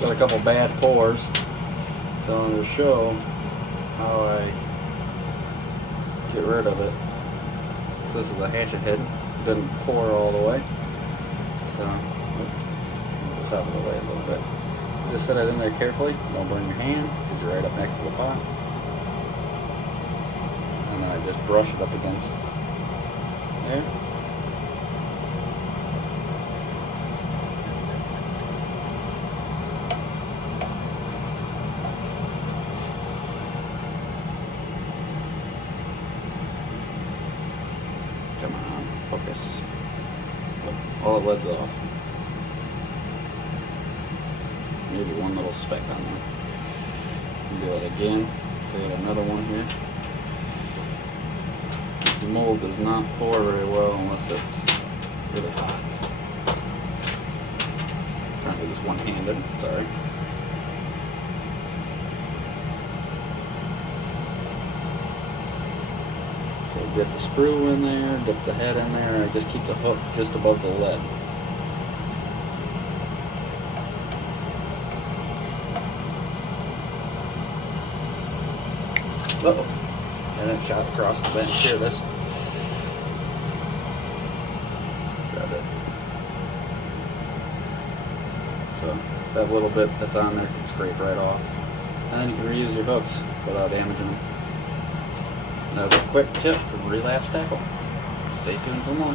got a couple bad pores, so I'm going to show how I get rid of it. So this is a hatchet head. It doesn't pour all the way. So move this out of the way a little bit. So just set it in there carefully. Don't burn your hand because you're right up next to the pot. And then I just brush it up against there. Come on, focus. All the lid's off. Maybe one little speck on there. Do it again. So you got another one here. The mold does not pour very well unless it's really hot. I'm trying to do this one-handed, sorry. So dip the sprue in there, dip the head in there, and I just keep the hook just above the lead. Uh-oh. And it shot across the bench. Here, this. Grab it. So that little bit that's on there can scrape right off. And then you can reuse your hooks without damaging them. That was a quick tip from Relapse Tackle. Stay tuned for more.